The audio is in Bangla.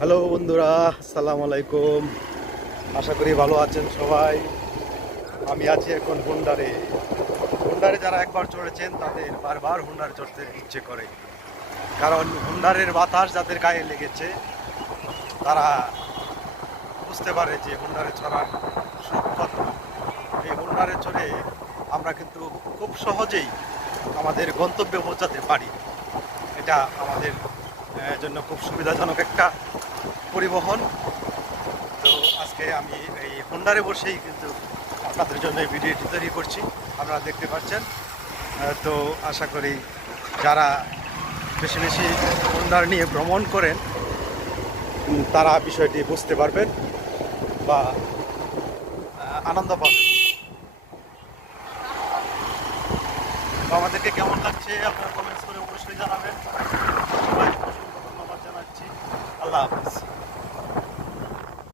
হ্যালো বন্ধুরা, আসসালামু আলাইকুম। আশা করি ভালো আছেন সবাই। আমি আছি এখন হুন্ডারে। হুন্ডারে যারা একবার চড়েছেন তাদের বারবার হুন্ডারে চড়তে ইচ্ছে করে, কারণ হুন্ডারের বাতাস যাদের গায়ে লেগেছে তারা বুঝতে পারে যে হুন্ডারে চড়ার সুখ কত। এই হুন্ডারে চড়ে আমরা কিন্তু খুব সহজেই আমাদের গন্তব্যে পৌঁছাতে পারি। এটা আমাদের জন্য খুব সুবিধাজনক একটা পরিবহন। তো আজকে আমি এই হোন্ডারে বসেই কিন্তু আপনাদের জন্য এই ভিডিওটি তৈরি করছি, আপনারা দেখতে পাচ্ছেন। তো আশা করি যারা বেশি বেশি হোন্ডার নিয়ে ভ্রমণ করেন তারা বিষয়টি বুঝতে পারবেন বা আনন্দ পাবেন। তো আমাদেরকে কেমন লাগছে আপনারা কমেন্টস করে অবশ্যই জানাবেন। সবাইকে অসংখ্য ধন্যবাদ জানাচ্ছি। আল্লাহ হাফিজ।